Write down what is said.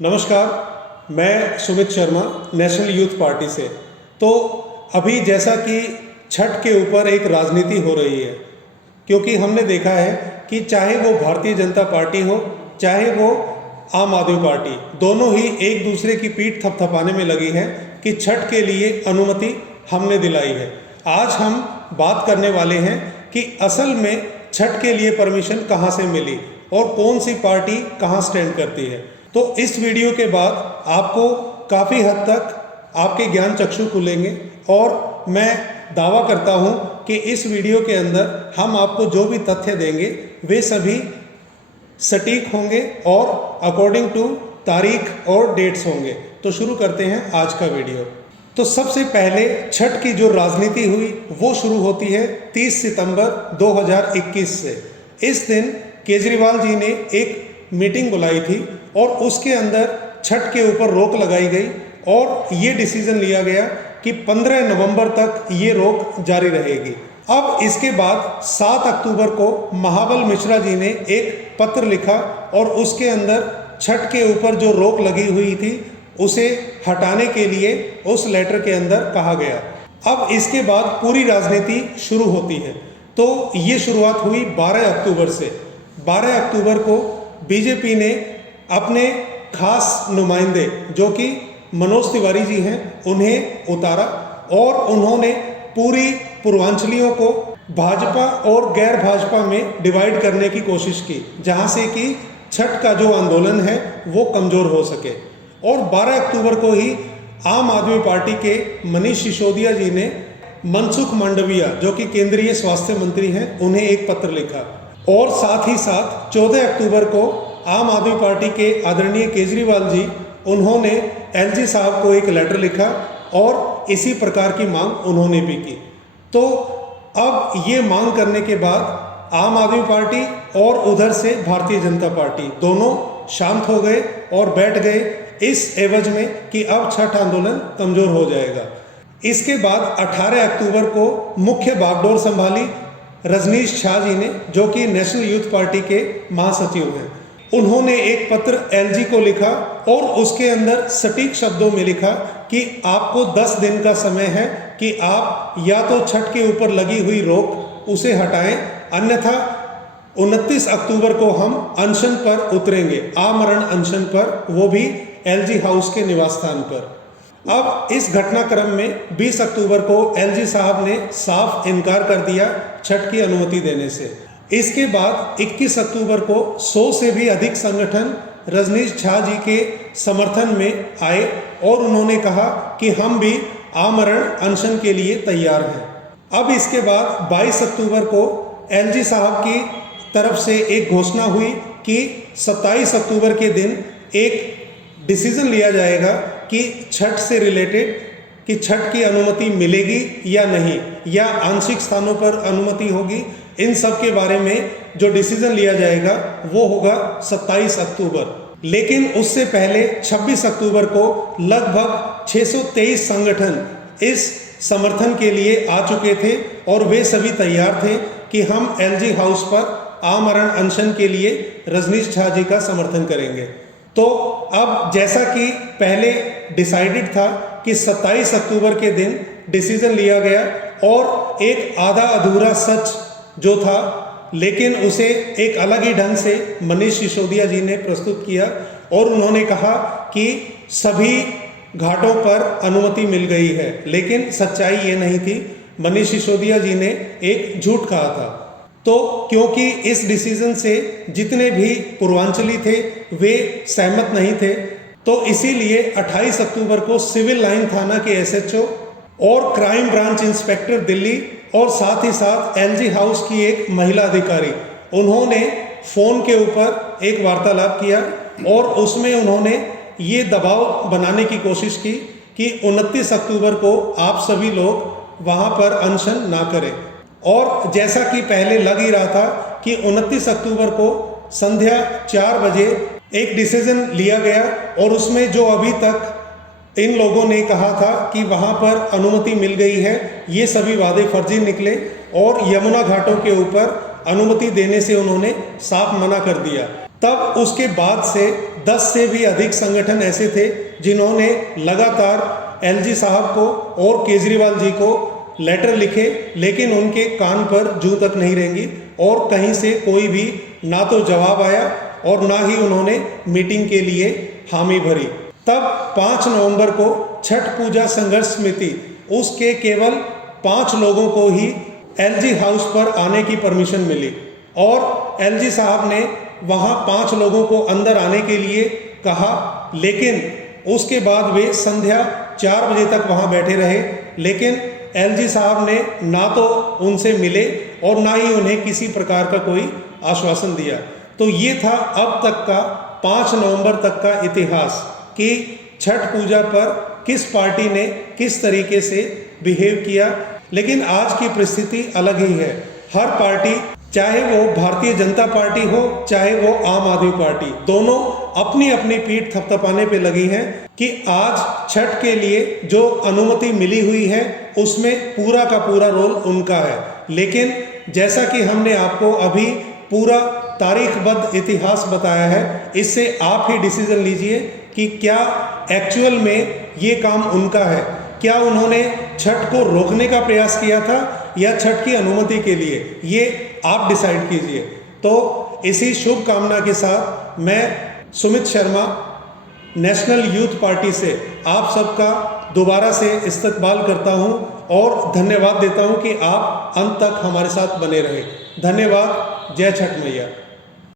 नमस्कार, मैं Sumit Sharma national youth party से। तो अभी जैसा कि छठ के ऊपर एक राजनीति हो रही है, क्योंकि हमने देखा है कि चाहे वो भारतीय जनता पार्टी हो, चाहे वो आम आदमी पार्टी, दोनों ही एक दूसरे की पीठ थपथपाने में लगी है कि छठ के लिए अनुमति हमने दिलाई है। आज हम बात करने वाले हैं कि असल में छठ के लिए परमिशन कहाँ से मिली और कौन सी पार्टी कहाँ स्टैंड करती है। तो इस वीडियो के बाद आपको काफ़ी हद तक आपके ज्ञान चक्षु खुलेंगे और मैं दावा करता हूं कि इस वीडियो के अंदर हम आपको जो भी तथ्य देंगे वे सभी सटीक होंगे और अकॉर्डिंग टू तारीख और डेट्स होंगे। तो शुरू करते हैं आज का वीडियो। तो सबसे पहले छठ की जो राजनीति हुई वो शुरू होती है 30 सितंबर 2021 से। इस दिन केजरीवाल जी ने एक मीटिंग बुलाई थी और उसके अंदर छठ के ऊपर रोक लगाई गई और ये डिसीजन लिया गया कि 15 नवंबर तक ये रोक जारी रहेगी। अब इसके बाद 7 अक्टूबर को महाबल मिश्रा जी ने एक पत्र लिखा और उसके अंदर छठ के ऊपर जो रोक लगी हुई थी उसे हटाने के लिए उस लेटर के अंदर कहा गया। अब इसके बाद पूरी राजनीति शुरू होती है। तो ये शुरुआत हुई 12 अक्टूबर से। 12 अक्टूबर को बीजेपी ने अपने खास नुमाइंदे जो कि मनोज तिवारी जी हैं उन्हें उतारा और उन्होंने पूरी पूर्वांचलियों को भाजपा और गैर भाजपा में डिवाइड करने की कोशिश की, जहां से कि छठ का जो आंदोलन है वो कमज़ोर हो सके। और 12 अक्टूबर को ही आम आदमी पार्टी के मनीष सिसोदिया जी ने मनसुख मांडविया जो कि केंद्रीय स्वास्थ्य मंत्री हैं उन्हें एक पत्र लिखा और साथ ही साथ 14 अक्टूबर को आम आदमी पार्टी के आदरणीय केजरीवाल जी उन्होंने एलजी साहब को एक लेटर लिखा और इसी प्रकार की मांग उन्होंने भी की। तो अब ये मांग करने के बाद आम आदमी पार्टी और उधर से भारतीय जनता पार्टी दोनों शांत हो गए और बैठ गए इस एवज में कि अब छठ आंदोलन कमज़ोर हो जाएगा। इसके बाद 18 अक्टूबर को मुख्य बागडोर संभाली रजनीश झा जी ने, जो कि नेशनल यूथ पार्टी के महासचिव हैं। उन्होंने एक पत्र एलजी को लिखा और उसके अंदर सटीक शब्दों में लिखा कि आपको 10 दिन का समय है कि आप या तो छठ के ऊपर लगी हुई रोक उसे हटाएं, अन्यथा 29 अक्टूबर को हम अनशन पर उतरेंगे, आमरण अनशन पर, वो भी एलजी हाउस के निवास स्थान पर। अब इस घटनाक्रम में 20 अक्टूबर को एलजी साहब ने साफ इनकार कर दिया छठ की अनुमति देने से। इसके बाद 21 अक्टूबर को 100 से भी अधिक संगठन रजनीश झा जी के समर्थन में आए और उन्होंने कहा कि हम भी आमरण अनशन के लिए तैयार हैं। अब इसके बाद 22 अक्टूबर को एलजी साहब की तरफ से एक घोषणा हुई कि 27 अक्टूबर के दिन एक डिसीजन लिया जाएगा कि छठ से रिलेटेड कि छठ की अनुमति मिलेगी या नहीं, या आंशिक स्थानों पर अनुमति होगी। इन सब के बारे में जो डिसीजन लिया जाएगा वो होगा 27 अक्टूबर। लेकिन उससे पहले 26 अक्टूबर को लगभग 623 संगठन इस समर्थन के लिए आ चुके थे और वे सभी तैयार थे कि हम एलजी हाउस पर आमरण अनशन के लिए रजनीश झा जी का समर्थन करेंगे। तो अब जैसा कि पहले डिसाइडेड था कि 27 अक्टूबर के दिन डिसीजन लिया गया और एक आधा अधूरा सच जो था, लेकिन उसे एक अलग ही ढंग से मनीष सिसोदिया जी ने प्रस्तुत किया और उन्होंने कहा कि सभी घाटों पर अनुमति मिल गई है, लेकिन सच्चाई ये नहीं थी। मनीष सिसोदिया जी ने एक झूठ कहा था। तो क्योंकि इस डिसीजन से जितने भी पूर्वांचली थे वे सहमत नहीं थे, तो इसीलिए 28 अक्टूबर को सिविल लाइन थाना के एसएचओ और क्राइम ब्रांच इंस्पेक्टर दिल्ली और साथ ही साथ एलजी हाउस की एक महिला अधिकारी, उन्होंने फ़ोन के ऊपर एक वार्तालाप किया और उसमें उन्होंने ये दबाव बनाने की कोशिश की कि 29 अक्टूबर को आप सभी लोग वहाँ पर अनशन ना करें। और जैसा कि पहले लग ही रहा था कि 29 अक्टूबर को संध्या 4 बजे एक डिसीजन लिया गया और उसमें जो अभी तक इन लोगों ने कहा था कि वहाँ पर अनुमति मिल गई है, ये सभी वादे फर्जी निकले और यमुना घाटों के ऊपर अनुमति देने से उन्होंने साफ मना कर दिया। तब उसके बाद से 10 से भी अधिक संगठन ऐसे थे जिन्होंने लगातार एलजी साहब को और केजरीवाल जी को लेटर लिखे, लेकिन उनके कान पर जूं तक नहीं रेंगी और कहीं से कोई भी ना तो जवाब आया और ना ही उन्होंने मीटिंग के लिए हामी भरी। तब 5 नवंबर को छठ पूजा संघर्ष समिति उसके केवल 5 लोगों को ही एलजी हाउस पर आने की परमिशन मिली और एलजी साहब ने वहां 5 लोगों को अंदर आने के लिए कहा, लेकिन उसके बाद वे संध्या 4 बजे तक वहां बैठे रहे, लेकिन एलजी साहब ने ना तो उनसे मिले और ना ही उन्हें किसी प्रकार का कोई आश्वासन दिया। तो ये था अब तक का 5 नवंबर तक का इतिहास कि छठ पूजा पर किस पार्टी ने किस तरीके से बिहेव किया। लेकिन आज की परिस्थिति अलग ही है। हर पार्टी, चाहे वो भारतीय जनता पार्टी हो चाहे वो आम आदमी पार्टी, दोनों अपनी अपनी पीठ थपथपाने पे लगी हैं कि आज छठ के लिए जो अनुमति मिली हुई है उसमें पूरा का पूरा रोल उनका है। लेकिन जैसा कि हमने आपको अभी पूरा तारीखबद्ध इतिहास बताया है, इससे आप ही डिसीजन लीजिए कि क्या एक्चुअल में ये काम उनका है, क्या उन्होंने छठ को रोकने का प्रयास किया था या छठ की अनुमति के लिए, ये आप डिसाइड कीजिए। तो इसी शुभकामना के साथ मैं Sumit Sharma national youth party से आप सबका दोबारा से इस्तकबाल करता हूं और धन्यवाद देता हूं कि आप अंत तक हमारे साथ बने रहे। धन्यवाद। जय छठ मैया।